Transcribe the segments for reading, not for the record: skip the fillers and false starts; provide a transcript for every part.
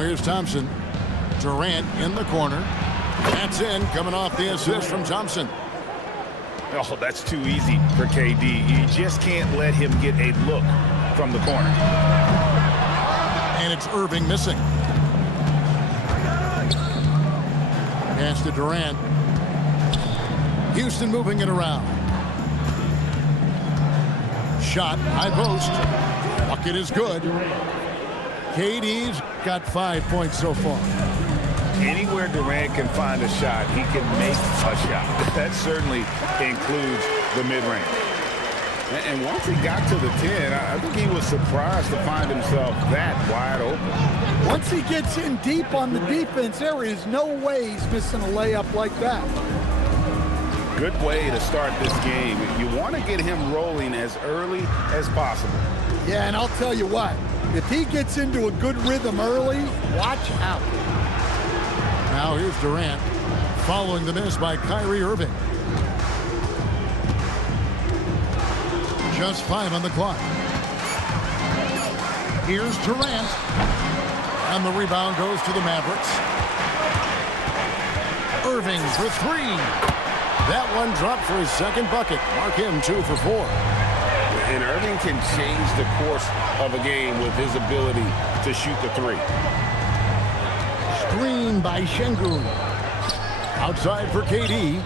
Now here's Thompson. Durant in the corner. That's in, coming off the assist from Thompson. Oh, that's too easy for KD. You just can't let him get a look from the corner. And it's Irving missing. Pass to Durant. Houston moving it around. Shot, high post. Bucket is good. KD's got 5 points so far. Anywhere Durant can find a shot, he can make a shot. That certainly includes the mid-range. And once he got to the 10, I think he was surprised to find himself that wide open. Once he gets in deep on the defense, there is no way he's missing a layup like that. Good way to start this game. You want to get him rolling as early as possible. Yeah, and I'll tell you what, if he gets into a good rhythm early, watch out. Now here's Durant, following the miss by Kyrie Irving. Just 5 on the clock. Here's Durant. And the rebound goes to the Mavericks. Irving for 3. That one dropped for his second bucket. Mark him 2 for 4. And Irving can change the course of a game with his ability to shoot the 3. Screen by Şengün. Outside for KD.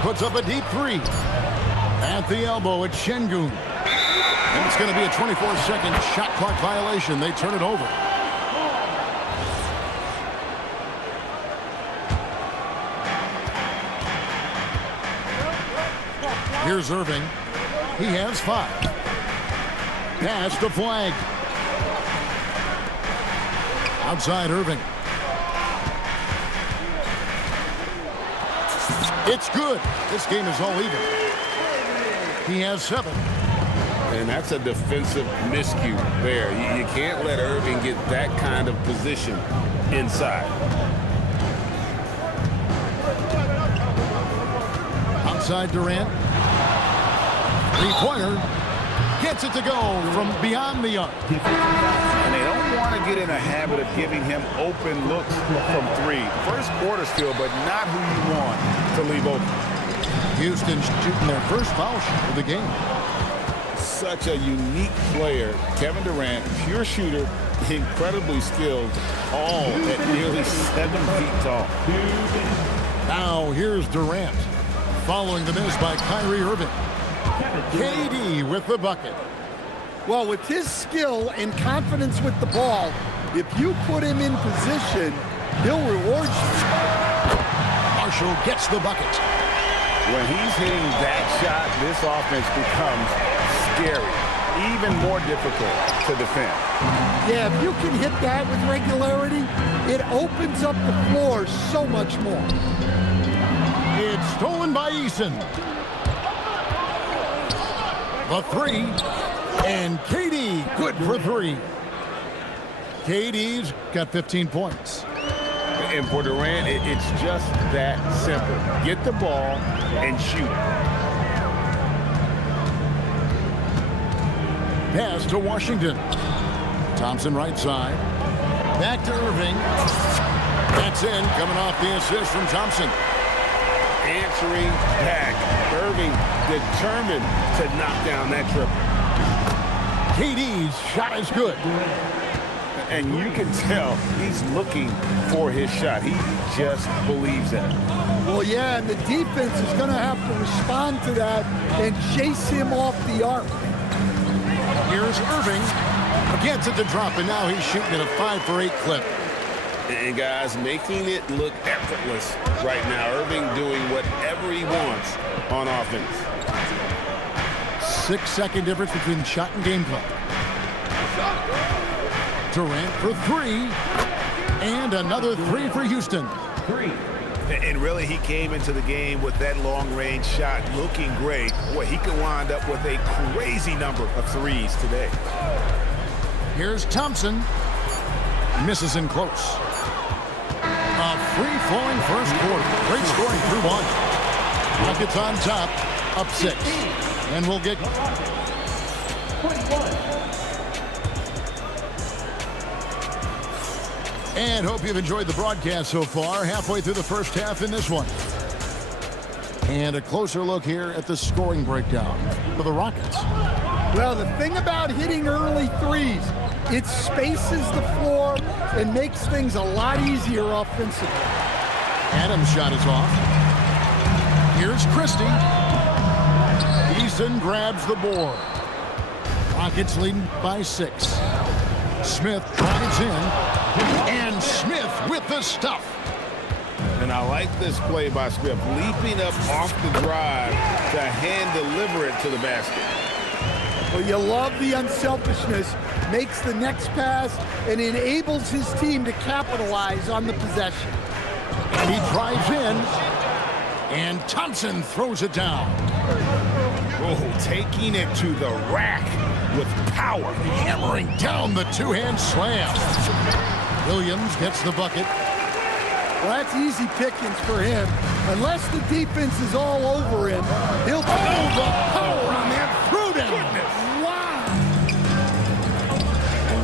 Puts up a deep 3. At the elbow, it's Şengün. And it's going to be a 24-second shot clock violation. They turn it over. Here's Irving. He has 5. Pass to Flag. Outside Irving. It's good. This game is all even. He has 7. And that's a defensive miscue there. You can't let Irving get that kind of position inside. Outside Durant. Three-pointer. Gets it to go from beyond the arc. And they don't want to get in a habit of giving him open looks from 3. First quarter still, but not who you want to leave open. Houston shooting their first foul shot of the game. Such a unique player. Kevin Durant, pure shooter, incredibly skilled, all at nearly 7 feet tall. Now here's Durant, following the miss by Kyrie Irving. KD with the bucket. Well, with his skill and confidence with the ball, if you put him in position, he'll reward you. Marshall gets the bucket. When he's hitting that shot, this offense becomes scary, even more difficult to defend. Yeah, if you can hit that with regularity, it opens up the floor so much more. It's stolen by Eason. The 3, and KD good for 3. KD's got 15 points. And for Durant, it's just that simple. Get the ball and shoot. Pass to Washington. Thompson right side. Back to Irving. That's in, coming off the assist from Thompson. Answering back. Irving determined to knock down that triple. KD's shot is good. And you can tell he's looking for his shot. He just believes in it. Well, yeah, and the defense is going to have to respond to that and chase him off the arc. Here's Irving. Gets it to drop, and now he's shooting at a 5 for 8 clip. And guys, making it look effortless right now. Irving doing whatever he wants on offense. 6-second difference between shot and game clock. Durant for 3. And another 3 for Houston. And really, he came into the game with that long-range shot looking great. Boy, he could wind up with a crazy number of 3s today. Here's Thompson. Misses in close. A free-flowing first quarter. Great scoring through 1. Rockets on top, up 6. And we'll get And hope you've enjoyed the broadcast so far. Halfway through the first half in this one. And a closer look here at the scoring breakdown for the Rockets. Well, the thing about hitting early threes, it spaces the floor and makes things a lot easier offensively. Adams' shot is off. Here's Christie. Eason grabs the board. Rockets leading by 6. Smith drives in. And Smith with the stuff. And I like this play by Smith, leaping up off the drive to hand deliver it to the basket. Well, you love the unselfishness, makes the next pass, and enables his team to capitalize on the possession. And he drives in, and Thompson throws it down. Oh, taking it to the rack with power. Hammering down the two-hand slam. Williams gets the bucket. Well, that's easy pickings for him. Unless the defense is all over him, he'll throw the power on that throwdown. Wow.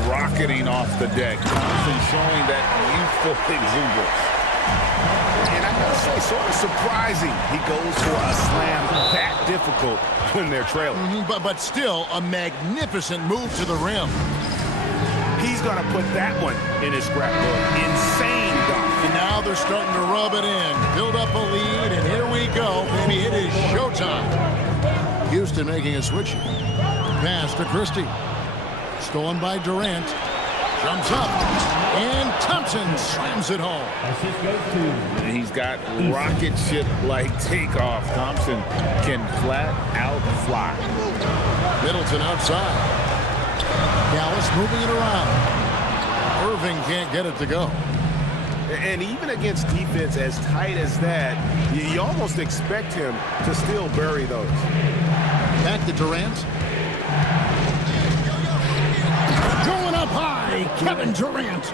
Rocketing off the deck. Thompson showing that youthful exuberance. And I gotta say, sort of surprising he goes for a slam that difficult when they're trailing. But still, a magnificent move to the rim. He's gonna put that one in his scrapbook. Insane dunk. And now they're starting to rub it in. Build up a lead, and here we go. Baby, it is showtime. Houston making a switch. Pass to Christie. Stolen by Durant. Jumps up. And Thompson slams it home. And he's got rocket ship-like takeoff. Thompson can flat out fly. Middleton outside. Dallas moving it around. Irving can't get it to go. And even against defense as tight as that, you almost expect him to still bury those. Back to Durant. Going up high, Kevin Durant.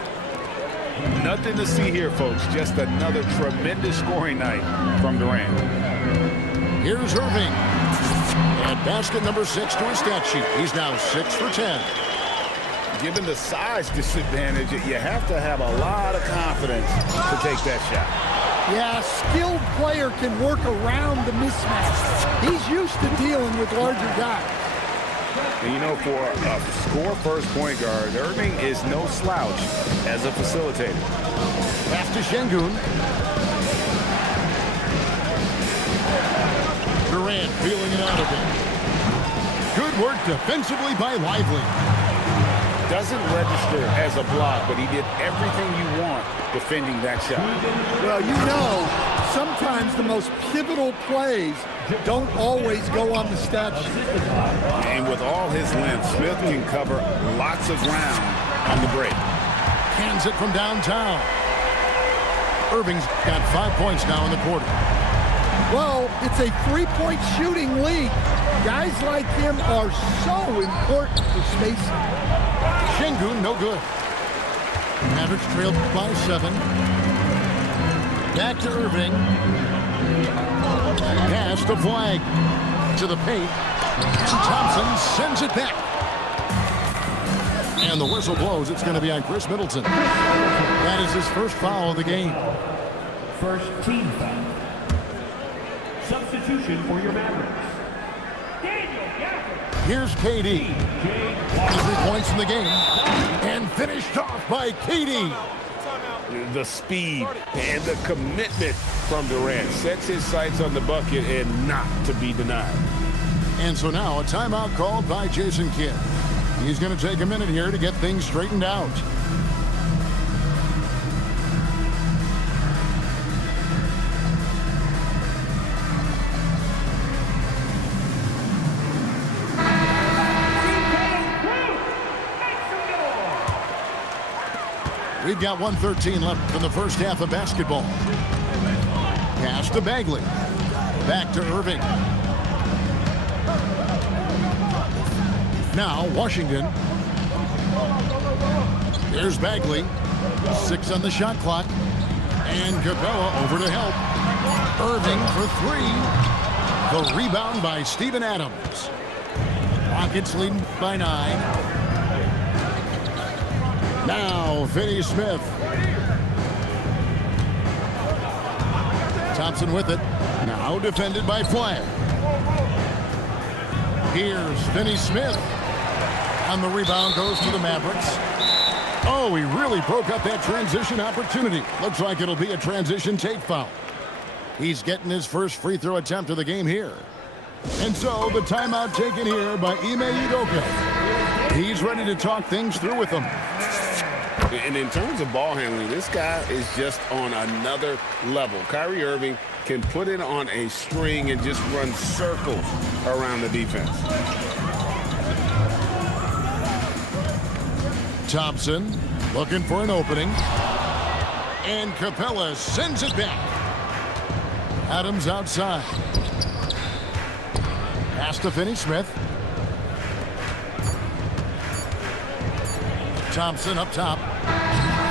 Nothing to see here, folks. Just another tremendous scoring night from Durant. Here's Irving. And basket number 6 to his stat sheet. He's now 6 for 10. Given the size disadvantage, you have to have a lot of confidence to take that shot. Yeah, a skilled player can work around the mismatch. He's used to dealing with larger guys. And you know, for a score-first point guard, Irving is no slouch as a facilitator. Pass to Şengün. Durant feeling it out of him. Good work defensively by Lively. Doesn't register as a block, but he did everything you want defending that shot. Well, you know, sometimes the most pivotal plays don't always go on the stat sheet. And with all his length, Smith can cover lots of ground on the break. Hands it from downtown. Irving's got 5 points now in the quarter. Well, it's a three-point shooting league. Guys like him are so important for spacing. Şengün, no good. Mavericks trailed by 7. Back to Irving. Pass to Flag. To the paint. And Thompson sends it back. And the whistle blows. It's going to be on Chris Middleton. That is his first foul of the game. First team foul. Substitution for your Mavericks. Here's KD. 3 points in the game. And finished off by KD. The speed and the commitment from Durant sets his sights on the bucket and not to be denied. And so now a timeout called by Jason Kidd. He's going to take a minute here to get things straightened out. We've got 1:13 left in the first half of basketball. Pass to Bagley. Back to Irving. Now Washington. There's Bagley. 6 on the shot clock. And Capella over to help. Irving for 3. The rebound by Steven Adams. Rockets leading by 9. Now, Finney Smith. Thompson with it. Now defended by Flagg. Here's Finney Smith. And the rebound goes to the Mavericks. Oh, he really broke up that transition opportunity. Looks like it'll be a transition take foul. He's getting his first free throw attempt of the game here. And so the timeout taken here by Ime Udoka. He's ready to talk things through with them. And in terms of ball handling, this guy is just on another level. Kyrie Irving can put it on a string and just run circles around the defense. Thompson looking for an opening. And Capella sends it back. Adams outside. Pass to Finney Smith. Thompson up top.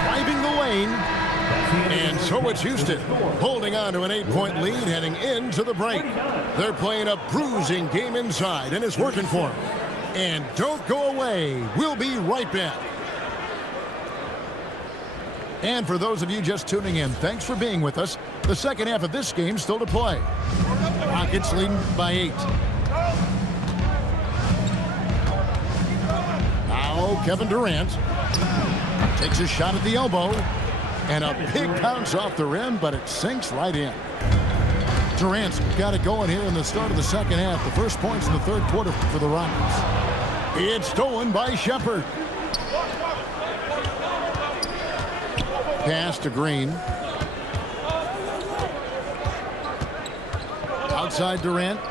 Driving the lane. And so it's Houston holding on to an 8-point lead heading into the break. They're playing a bruising game inside, and it's working for them. And don't go away. We'll be right back. And for those of you just tuning in, thanks for being with us. The second half of this game still to play. Rockets leading by 8. Now Kevin Durant takes a shot at the elbow. And a big bounce off the rim, but it sinks right in. Durant's got it going here in the start of the second half. The first points in the third quarter for the Rockets. It's stolen by Shepherd. Pass to Green. Outside Durant.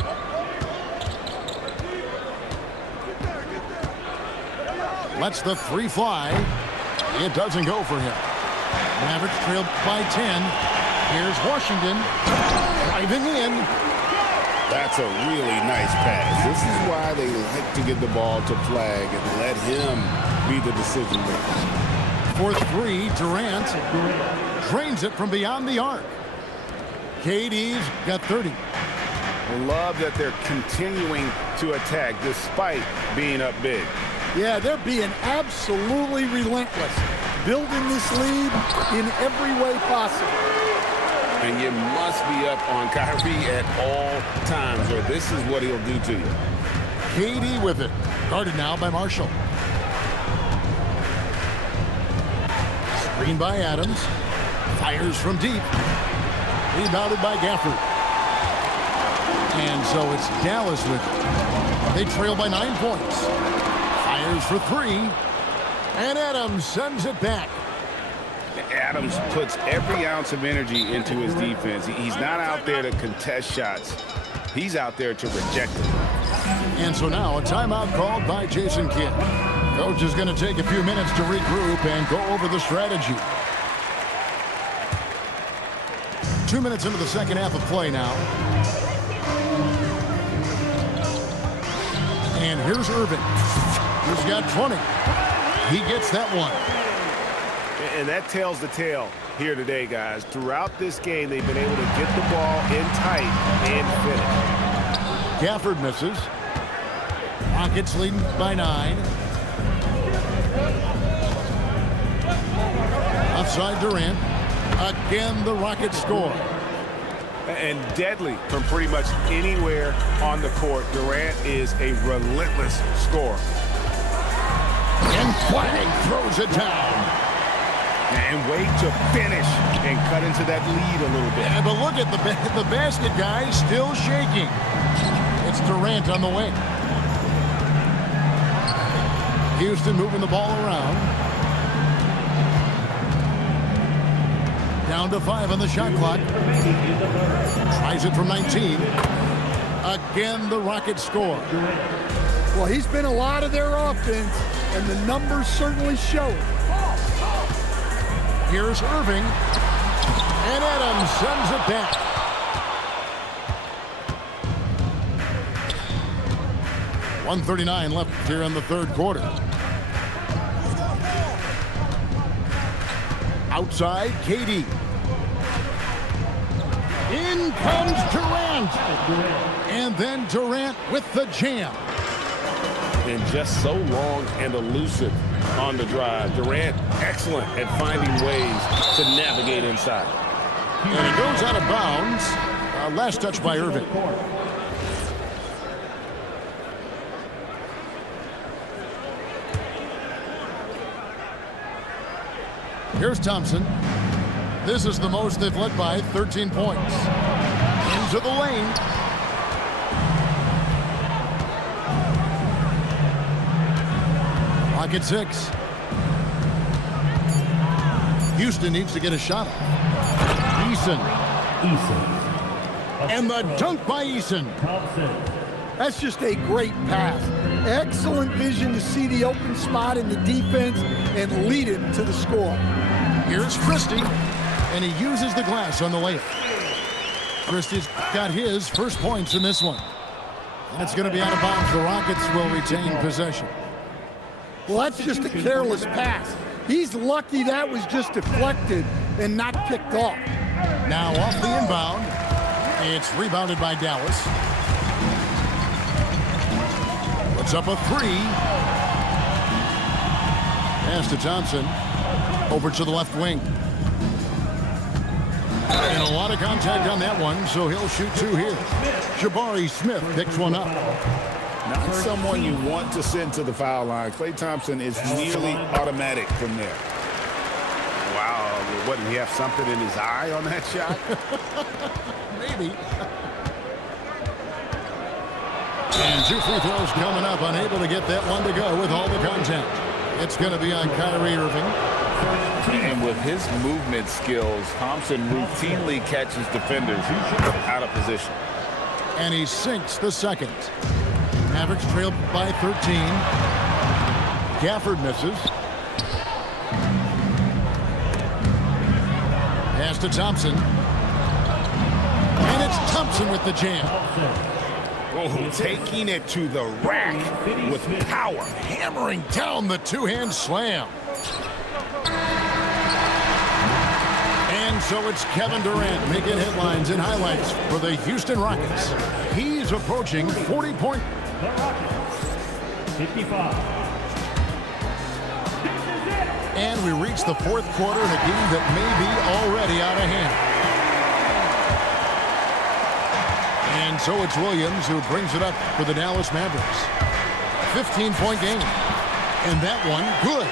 Lets the 3 fly. It doesn't go for him. Mavericks trailed by 10. Here's Washington driving in. That's a really nice pass. This is why they like to get the ball to Flagg and let him be the decision maker. For 3, Durant drains it from beyond the arc. KD's got 30. Love that they're continuing to attack despite being up big. Yeah, they're being absolutely relentless, building this lead in every way possible. And you must be up on Kyrie at all times, or this is what he'll do to you. KD with it. Guarded now by Marshall. Screen by Adams. Fires from deep. Rebounded by Gafford. And so it's Dallas with it. They trail by 9 points. Fires for 3. And Adams sends it back. Adams puts every ounce of energy into his defense. He's not out there to contest shots. He's out there to reject them. And so now a timeout called by Jason Kidd. Coach is going to take a few minutes to regroup and go over the strategy. 2 minutes into the second half of play now. And here's Irving. He's got 20. He gets that one. And that tells the tale here today, guys. Throughout this game, they've been able to get the ball in tight and finish. Gafford misses. Rockets leading by 9. Outside Durant. Again, the Rockets score. And deadly from pretty much anywhere on the court. Durant is a relentless scorer. And Flagg throws it down. And wait to finish and cut into that lead a little bit. Yeah, but look at the basket guy still shaking. It's Durant on the wing. Houston moving the ball around. Down to 5 on the shot clock. Tries it from 19. Again, the Rockets score. Well, he's been a lot of their offense, and the numbers certainly show it. Here's Irving. And Adams sends it back. .139 left here in the third quarter. Outside, KD. In comes Durant. And then Durant with the jam. and just so long and elusive on the drive. Durant, excellent at finding ways to navigate inside. And he goes out of bounds. Last touch by Irving. Here's Thompson. This is the most they've led by, 13 points. Into the lane. Clock at 6. Houston needs to get a shot up. Eason. And the dunk by Eason. That's just a great pass. Excellent vision to see the open spot in the defense and lead him to the score. Here's Christie, and he uses the glass on the layup. Christie's got his first points in this one. And it's going to be out of bounds. The Rockets will retain possession. Well, that's just a careless pass. He's lucky that was just deflected and not picked off. Now off the inbound. It's rebounded by Dallas. Puts up a 3. Pass to Thompson. Over to the left wing. And a lot of contact on that one, so he'll shoot 2 here. Jabari Smith picks one up. Not someone you want to send to the foul line. Klay Thompson is nearly automatic from there. Wow, wouldn't he have something in his eye on that shot? Maybe. And 2 free throws coming up, unable to get that one to go with all the contact. It's going to be on Kyrie Irving. And with his movement skills, Thompson routinely catches defenders out of position. And he sinks the second. Mavericks trailed by 13. Gafford misses. Pass to Thompson. And it's Thompson with the jam. Oh, taking it to the rack with power. Hammering down the two-hand slam. And so it's Kevin Durant making headlines and highlights for the Houston Rockets. He's approaching 40 points. 55. And we reach the fourth quarter in a game that may be already out of hand. And so it's Williams who brings it up for the Dallas Mavericks. 15-point game. And that one, good.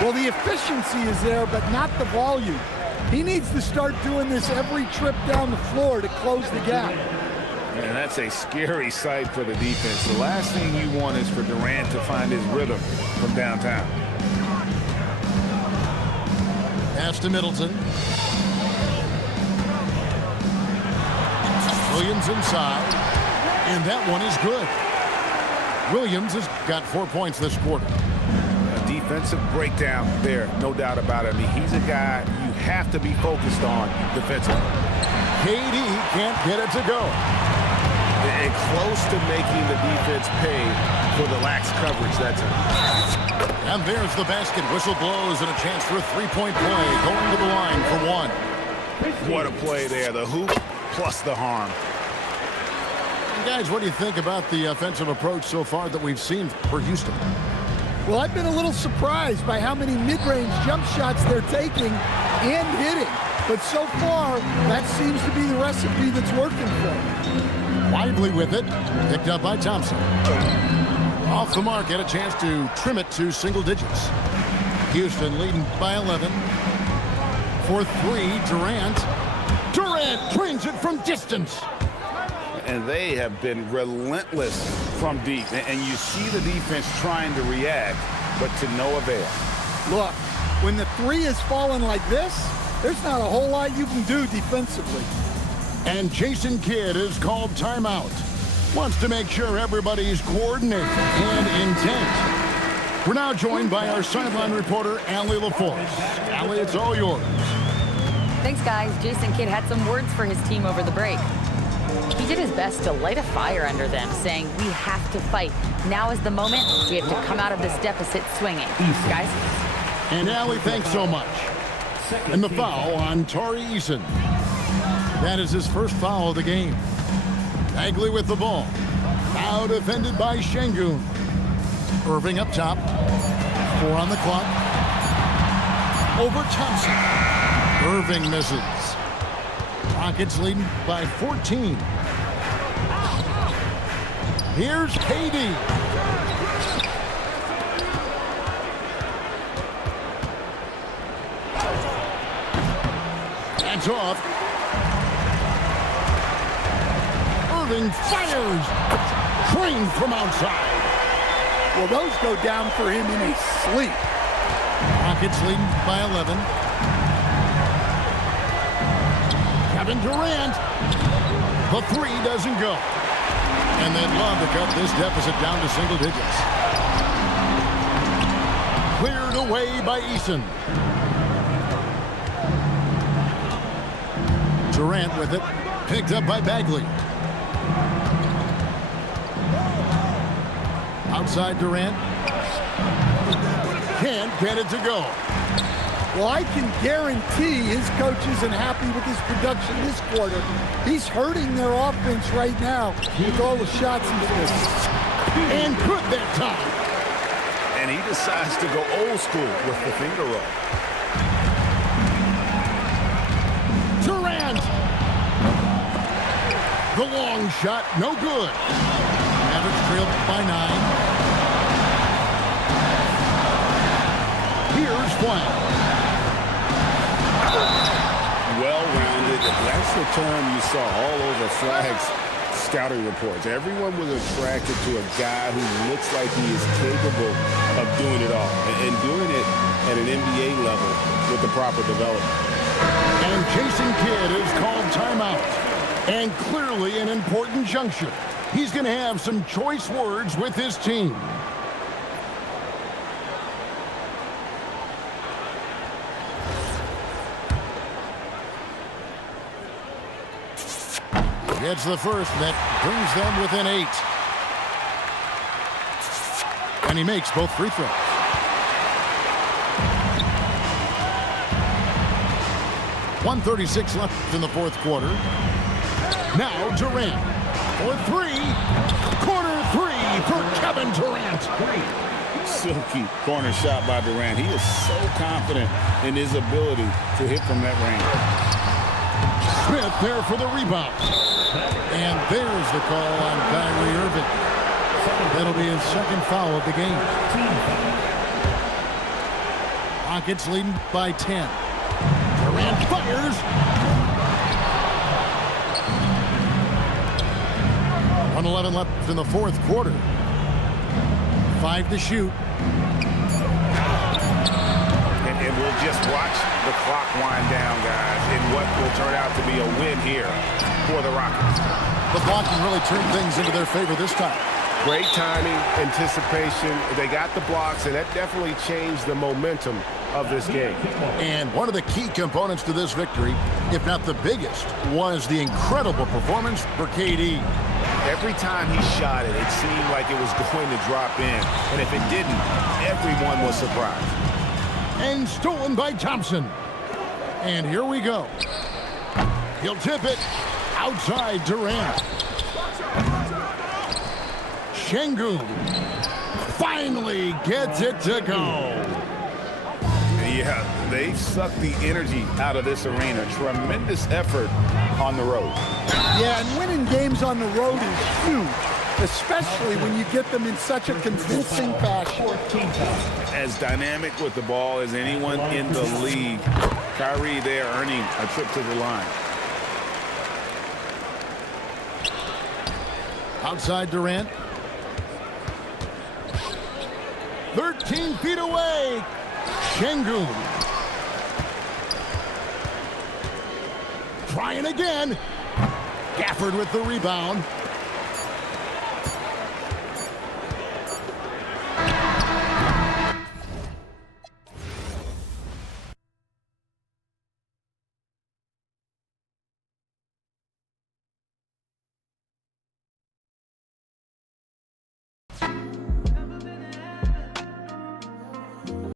Well, the efficiency is there, but not the volume. He needs to start doing this every trip down the floor to close the gap. And that's a scary sight for the defense. The last thing you want is for Durant to find his rhythm from downtown. Pass to Middleton. Williams inside. And that one is good. Williams has got 4 points this quarter. A defensive breakdown there, no doubt about it. I mean, he's a guy you have to be focused on defensively. KD can't get it to go. And close to making the defense pay for the lax coverage that time. And there's the basket. Whistle blows and a chance for a three-point play. Going to the line for one. What a play there. The hoop plus the harm. And guys, what do you think about the offensive approach so far that we've seen for Houston? Well, I've been a little surprised by how many mid-range jump shots they're taking and hitting. But so far, that seems to be the recipe that's working for them. Lively with it. Picked up by Thompson. Off the mark, had a chance to trim it to single digits. Houston leading by 11. For 3, Durant. Durant drains it from distance. And they have been relentless from deep. And you see the defense trying to react, but to no avail. Look, when the 3 is falling like this, there's not a whole lot you can do defensively. And Jason Kidd is called timeout. Wants to make sure everybody's coordinated and intent. We're now joined by our sideline reporter, Allie LaForce. Allie, it's all yours. Thanks, guys. Jason Kidd had some words for his team over the break. He did his best to light a fire under them, saying, we have to fight. Now is the moment. We have to come out of this deficit swinging. Guys? And Allie, thanks so much. And the foul on Tari Eason. That is his first foul of the game. Bagley with the ball. Now defended by Şengün. Irving up top. 4 on the clock. Over Thompson. Irving misses. Rockets leading by 14. Here's KD. That's off. Irving fires. Trained from outside. Well, those go down for him in his sleep. Rockets leading by 11. Kevin Durant. The 3 doesn't go. And they'd love to cut this deficit down to single digits. Cleared away by Eason. Durant with it. Picked up by Bagley. Outside Durant. Can't get it to go. Well, I can guarantee his coach isn't happy with his production this quarter. He's hurting their offense right now with all the shots he's missing. And good that time. And he decides to go old school with the finger roll. Durant. The long shot, no good. Mavericks trailed by 9. Here's Flag. Well-rounded. That's the term you saw all over Flag's scouting reports. Everyone was attracted to a guy who looks like he is capable of doing it all and doing it at an NBA level with the proper development. And Jason Kidd is called timeout. And clearly an important juncture. He's going to have some choice words with his team. Gets the first that brings them within 8. And he makes both free throws. .136 left in the fourth quarter. Now Durant for 3. Corner 3 for Kevin Durant. Silky corner shot by Durant. He is so confident in his ability to hit from that range. Smith there for the rebound. And there's the call on Kyrie Irving. That'll be his second foul of the game. Rockets leading by 10. Durant fires. 1:11 left in the fourth quarter. 5 to shoot. And we'll just watch the clock wind down, guys, in what will turn out to be a win here for the Rockets. The blocking really turned things into their favor this time. Great timing, anticipation. They got the blocks, and that definitely changed the momentum of this game. And one of the key components to this victory, if not the biggest, was the incredible performance for KD. Every time he shot it, it seemed like it was going to drop in. And if it didn't, everyone was surprised. And stolen by Thompson. And here we go. He'll tip it outside Durant. Şengün finally gets it to go. Yeah, they've sucked the energy out of this arena. Tremendous effort on the road. Yeah, and winning games on the road is huge, especially when you get them in such a convincing fashion. As dynamic with the ball as anyone in the league. Kyrie there earning a trip to the line. Outside Durant. 13 feet away. Şengün. Trying again. Gafford with the rebound.